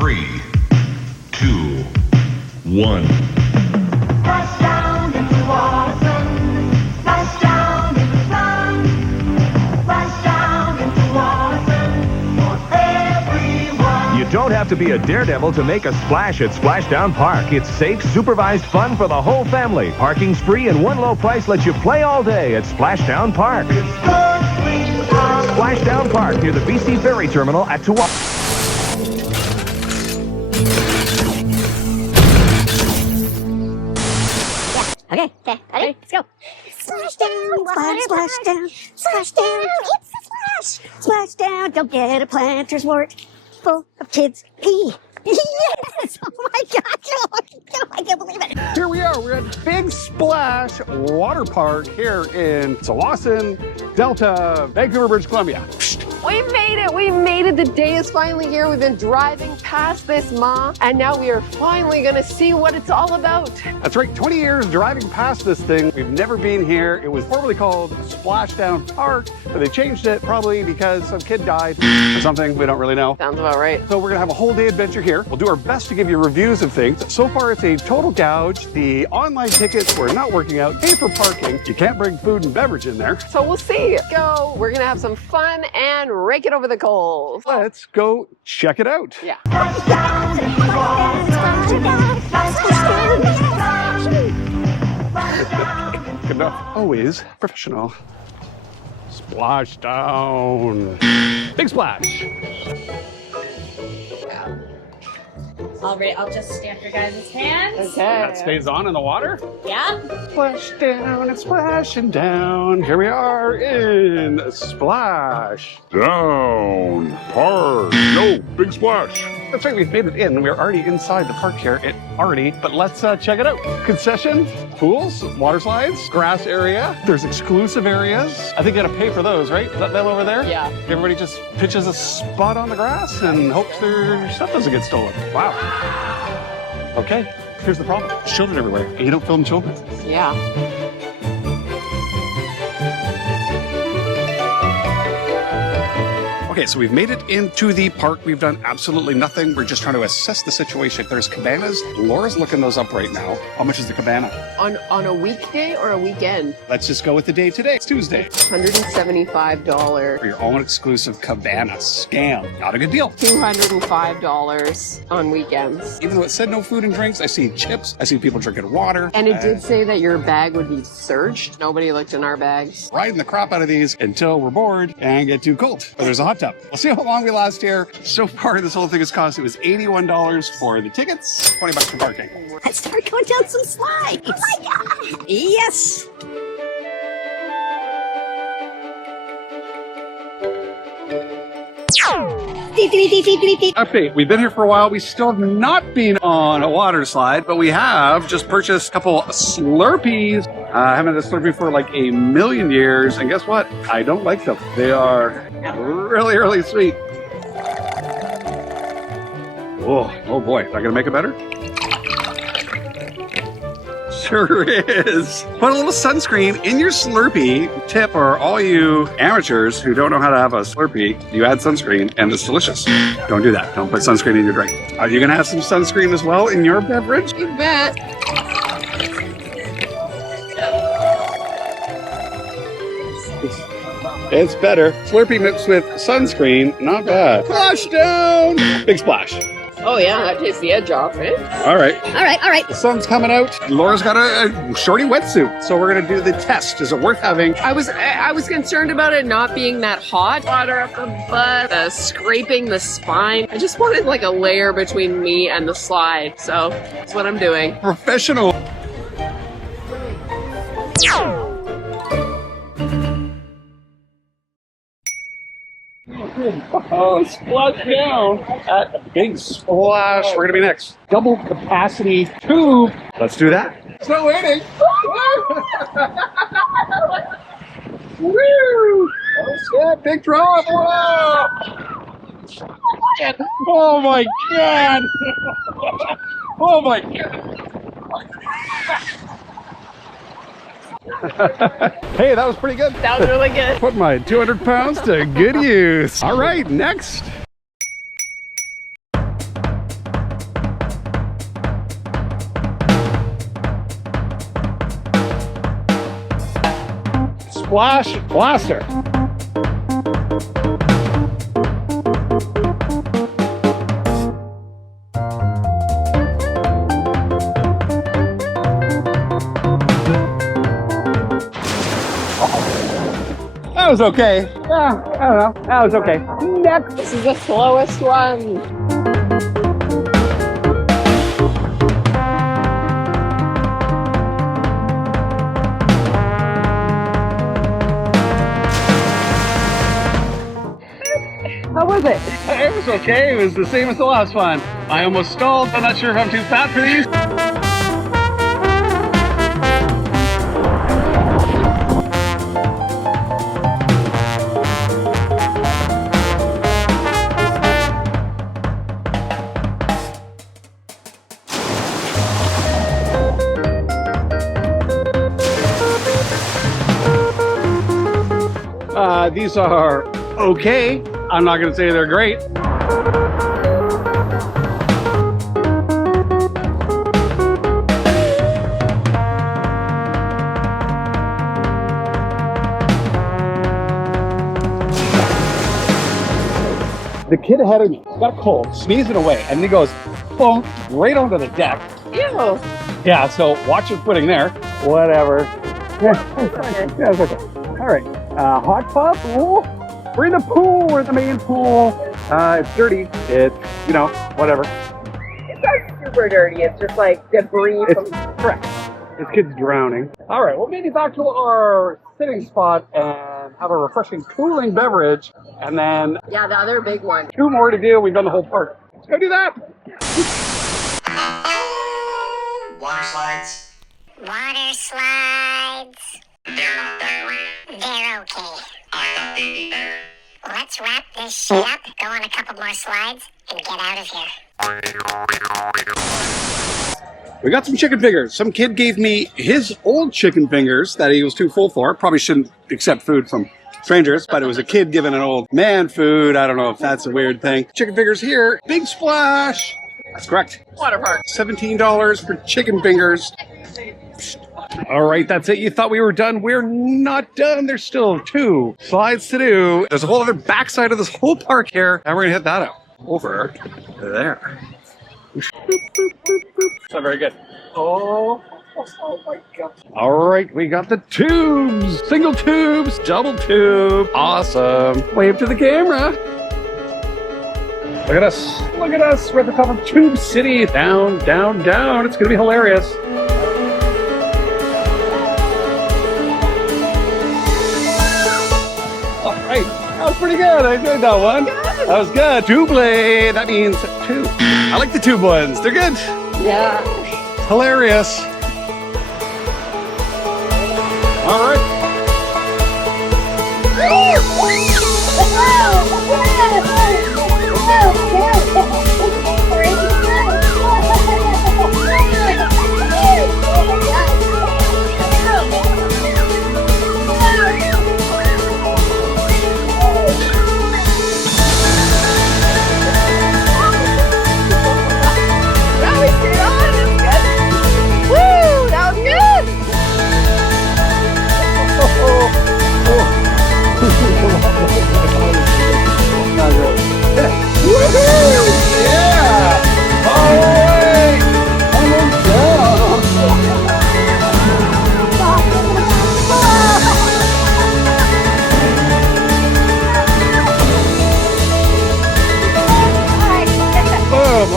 3, 2, 1. Splash down into awesome. Splash down into fun. Splash down into awesome for everyone. You don't have to be a daredevil to make a splash at Splashdown Park. It's safe, supervised fun for the whole family. Parking's free and one low price lets you play all day at Splashdown Park. It's good, sweet fun. Splashdown Park near the BC Ferry Terminal at Tuwa. Okay, ready? Let's go. Splash down, splash down, splash down. It's a splash. Splash down, don't get a planter's wart full of kids pee. Yes! Oh my gosh! I can't believe it. Here we are. We're at Big Splash Water Park here in Tsawwassen, Delta, Vancouver, British Columbia. We made it! We made it! The day is finally here. We've been driving past this, Ma, and now we are finally gonna see what it's all about. That's right, 20 years driving past this thing. We've never been here. It was formerly called Splashdown Park, but they changed it probably because some kid died or something. We don't really know. Sounds about right. So we're gonna have a whole day adventure here. We'll do our best to give you reviews of things. So far, it's a total gouge. The online tickets were not working out. Pay for parking. You can't bring food and beverage in there. So we'll see. Go. We're gonna have some fun and rake it over the coals. Let's go check it out. Yeah. Splash down into awesome. Splash down. Good enough. Always professional. Splash down. Big splash. I'll just stamp your guys' hands. Okay. That stays on in the water. Yeah. Splash down and splashing down. Here we are in Splash Down Park. No, big splash. That's right, we've made it in. We're already inside the park here. But let's check it out. Concession, pools, water slides, grass area. There's exclusive areas. I think you gotta pay for those, right? Is that them over there? Yeah. Everybody just pitches a spot on the grass and hopes their stuff doesn't get stolen. Wow. Okay, here's the problem. There's children everywhere. You don't film children. Yeah. Okay, so we've made it into the park. We've done absolutely nothing. We're just trying to assess the situation. There's cabanas. Laura's looking those up right now. How much is the cabana? On a weekday or a weekend? Let's just go with the day today. It's Tuesday. $175. For your own exclusive cabana. Scam. Not a good deal. $205 on weekends. Even though it said no food and drinks, I see chips. I see people drinking water. And it did say that your bag would be searched. Nobody looked in our bags. Riding the crap out of these until we're bored and get too cold. But there's a hot tub. We'll see how long we last here. So far, this whole thing has cost. It was $81 for the tickets, $20 for parking. Let's start going down some slides. Oh my God. Yes. Update. We've been here for a while. We still have not been on a water slide, but we have just purchased a couple Slurpees. I haven't had a Slurpee for like a million years. And guess what? I don't like them. They are really, really sweet. Oh boy. Is that going to make it better? Sure is. Put a little sunscreen in your Slurpee. Tip for all you amateurs who don't know how to have a Slurpee, you add sunscreen and it's delicious. Don't do that. Don't put sunscreen in your drink. Are you going to have some sunscreen as well in your beverage? You bet. It's better. Slurpee mixed with sunscreen, not bad. Splash down! Big splash. Oh yeah, that takes the edge off, eh? All right. All right. The sun's coming out. Laura's got a shorty wetsuit, so we're gonna do the test. Is it worth having? I was concerned about it not being that hot. Water up the butt, scraping the spine. I just wanted like a layer between me and the slide, so that's what I'm doing. Professional. Oh, splash down at Big Splash. We're gonna be next. Double capacity tube. Let's do that. Still waiting. Woo! Oh, big drop. Whoa! Oh my God! Oh my God! Hey, that was pretty good. That was really good. Put my 200 pounds to good use. All right, next. Splash Blaster. That was okay. Yeah, I don't know. That was okay. Next. This is the slowest one. How was it? It was okay. It was the same as the last one. I almost stalled. I'm not sure if I'm too fat for these. These are okay. I'm not going to say they're great. The kid ahead of me got a cold, sneezing away, and he goes, boom, right onto the deck. Ew. Yeah, so watch your footing there. Whatever. Yeah, it's okay. All right. Hot tub. Ooh. We're in the pool. We're in the main pool. It's dirty. It's, you know, whatever. It's not super dirty. It's just like debris It's correct. This kid's drowning. All right. We'll maybe back to our sitting spot and have a refreshing, cooling beverage. And then Yeah, the other big one. 2 more to do. We've done the whole park. Let's go do that. Water slides. Water slides. They're not that great. They're okay. I thought they'd be better. Let's wrap this shit up, go on a couple more slides, and get out of here. We got some chicken fingers. Some kid gave me his old chicken fingers that he was too full for. Probably shouldn't accept food from strangers, but it was a kid giving an old man food. I don't know if that's a weird thing. Chicken fingers here. Big splash. That's correct. Water park. $17 for chicken fingers. All right, that's it. You thought we were done. We're not done. There's still 2 slides to do. There's a whole other backside of this whole park here, and we're gonna hit that out over there. It's not very good. Oh my God. All right, we got the tubes. Single tubes, double tube. Awesome. Wave to the camera. Look at us. Look at us. We're at the top of Tube City. Down, down, down. It's gonna be hilarious. That was pretty good. I enjoyed that one. That was good. Double. That means 2. I like the tube ones. They're good. Yeah. Hilarious. All right.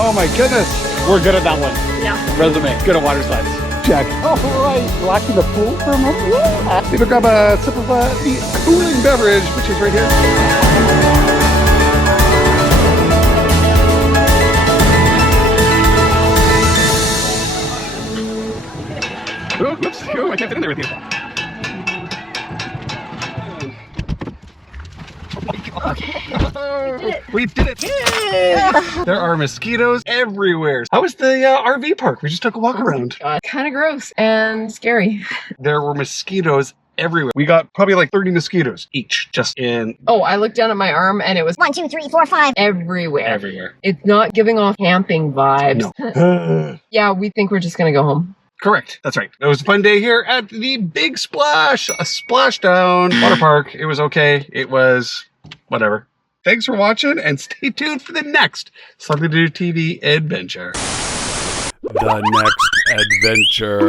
Oh my goodness. We're good at that one. Yeah. Resume. Good at water slides. Check. All right. Relaxing the pool for a moment. Yeah. Maybe grab a sip of the cooling beverage, which is right here. Oh, whoops. Oh, I can't fit in there with you. We did it! Yay! There are mosquitoes everywhere. How was the RV park? We just took a walk around. Kind of gross and scary. There were mosquitoes everywhere. We got probably like 30 mosquitoes each just in... Oh, I looked down at my arm and it was 1, 2, 3, 4, 5. everywhere. everywhere. It's not giving off camping vibes. No. Yeah, we think we're just gonna go home. Correct. That's right. It was a fun day here at the Big Splash, a splashdown water park. It was okay. It was whatever. Thanks for watching and stay tuned for the next Something to Do TV adventure. The next adventure.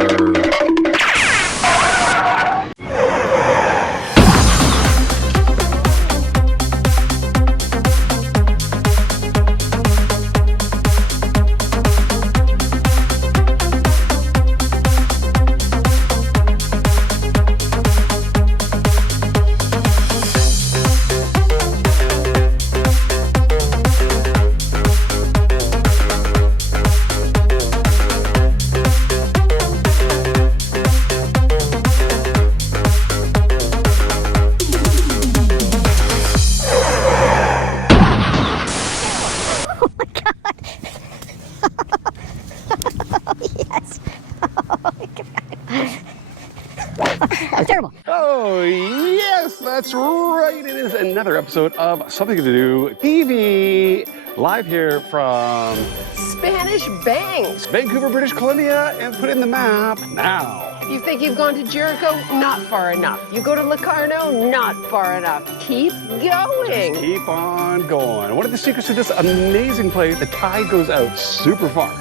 That was terrible. Oh, yes, that's right. It is another episode of Something to Do TV, live here from Spanish Banks. Vancouver, British Columbia, and put in the map now. You think you've gone to Jericho? Not far enough. You go to Locarno? Not far enough. Keep going. Keep on going. One of the secrets to this amazing place, the tide goes out super far.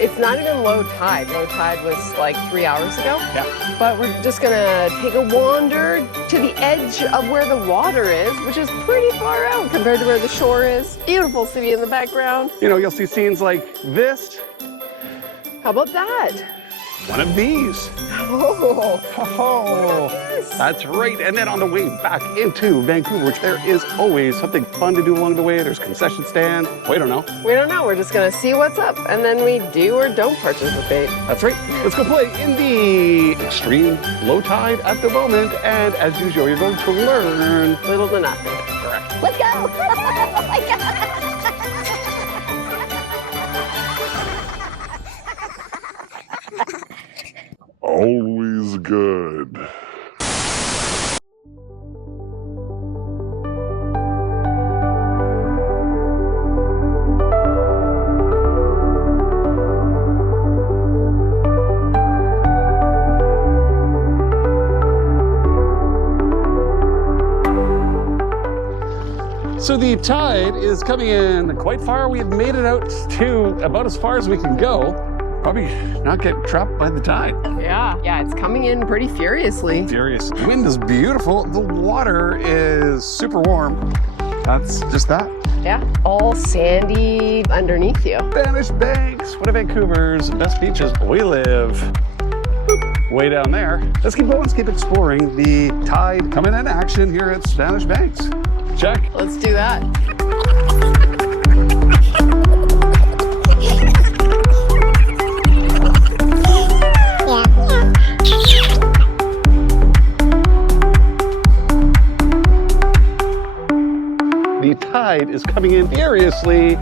It's not even low tide. Low tide was like 3 hours ago. Yeah. But we're just gonna take a wander to the edge of where the water is, which is pretty far out compared to where the shore is. Beautiful city in the background. You know, you'll see scenes like this, How about that? one of these. Oh, Oh, that's right. And then on the way back into Vancouver, which there is always something fun to do along the way. There's concession stands. We don't know. we don't know. We're just gonna see what's up, and then we do or don't participate. That's right. Let's go play in the extreme low tide at the moment. And as usual, you're going to learn. Little to nothing. Correct. Let's go. Oh my God. Always good. So the tide is coming in quite far. We have made it out to about as far as we can go. Probably not get trapped by the tide. Yeah, it's coming in pretty furiously. Furious. The wind is beautiful. The water is super warm. That's just that. Yeah, all sandy underneath you. Spanish Banks, one of Vancouver's best beaches. We live way down there. Let's keep going. Let's keep exploring the tide coming in action here at Spanish Banks. Check. Let's do that. The tide is coming in furiously.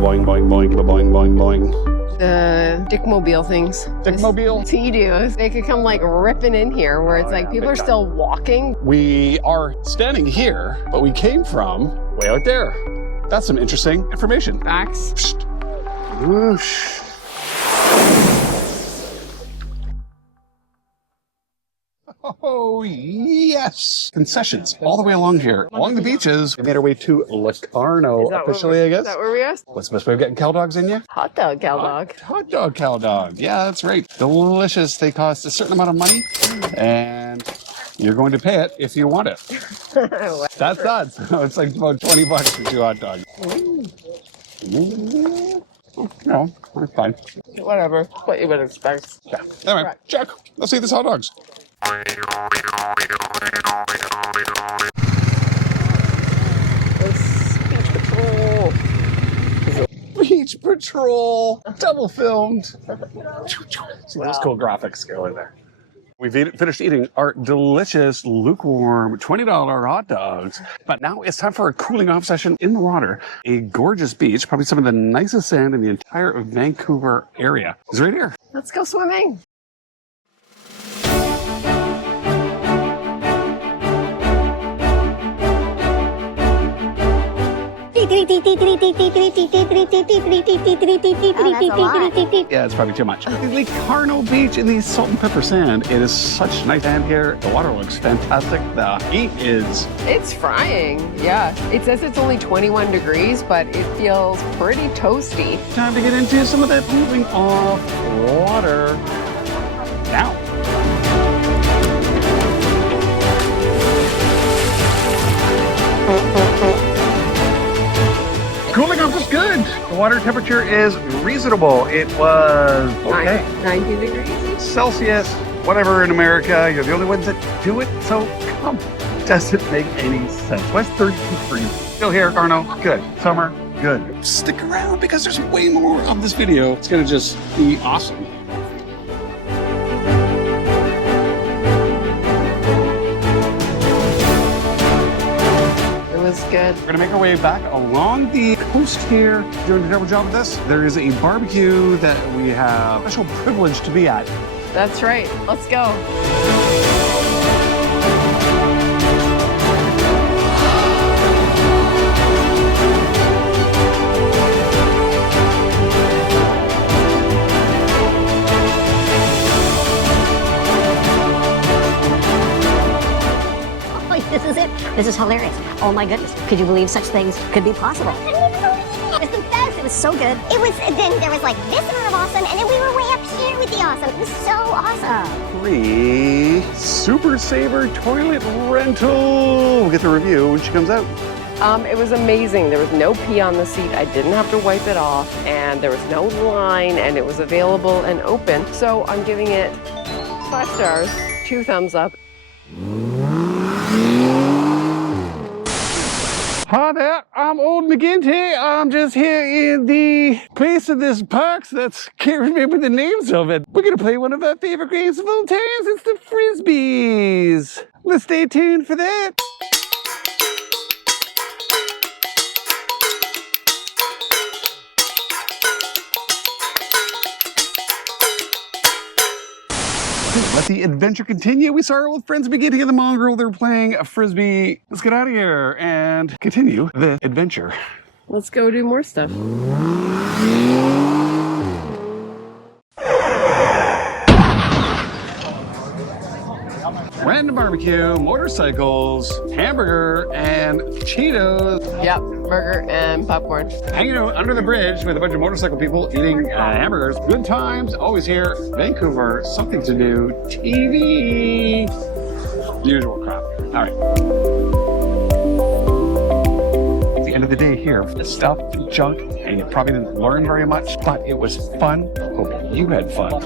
Boing, boing, boing, boing, boing, boing. The Dickmobile things. Dickmobile? Sea-Doos. They could come like ripping in here where it's like yeah, people big are time. still walking. We are standing here, but we came from way out there. That's some interesting information. Facts. Psst. Whoosh. Oh, yes. Concessions all the way along here. Along the beaches. We made our way to Locarno officially, I guess. Is that where we are? What's the best way of getting cow dogs in you? Hot dog, cow dog. Hot dog, cow dog. Yeah, that's right. Delicious. They cost a certain amount of money, and you're going to pay it if you want it. That's that. So it's like about $20 for 2 hot dogs. No, that's fine. Whatever. What you would expect. Yeah. Anyway, check. Let's eat these hot dogs. Speech patrol. Beach Patrol, double filmed. So those cool graphics go in there. We've finished eating our delicious, lukewarm, $20 hot dogs. But now it's time for a cooling off session in the water. A gorgeous beach, probably some of the nicest sand in the entire Vancouver area. It's right here. Let's go swimming. Yeah, it's probably too much. Lake Carno Beach in the salt and pepper sand. It is such nice sand here. The water looks fantastic. The heat is... It's frying. Yeah. It says it's only 21 degrees, but it feels pretty toasty. Time to get into some of that cooling off water now. Cooling off was good. The water temperature is reasonable. It was okay. 90 degrees. Celsius, whatever in America. You're the only ones that do it, so come. Doesn't make any sense. What's 32 degrees? Still here, Carno. Good. Summer, good. Stick around because there's way more of this video. It's gonna just be awesome. Good. We're gonna make our way back along the coast here. Doing a double job with this. There is a barbecue that we have special privilege to be at. That's right. Let's go. This is it. This is hilarious. Oh my goodness. Could you believe such things could be possible? I couldn't even believe it. It was the best. It was so good. It was, then there was like this amount of awesome, and then we were way up here with the awesome. It was so awesome. Free Super Saver toilet rental. We'll get the review when she comes out. It was amazing. There was no pee on the seat. I didn't have to wipe it off, and there was no line, and it was available and open. So I'm giving it 5 stars, 2 thumbs up. Hi there, I'm Old McGinty. I'm just here in the place of this park that's can't remember the names of it. We're gonna play one of our favorite games of all times. It's the Frisbees. Let's stay tuned for that. Let the adventure continue. We saw our old friends beginning of the mongrel. They were playing a Frisbee. Let's get out of here and continue the adventure. Let's go do more stuff. Random barbecue, motorcycles, hamburger, and Cheetos. Yep, burger and popcorn. Hanging out under the bridge with a bunch of motorcycle people eating hamburgers. Good times, always here. Vancouver, something to do. TV. Usual crap. All right. At the end of the day here, stuff, junk, and you probably didn't learn very much, but it was fun. Hope you had fun.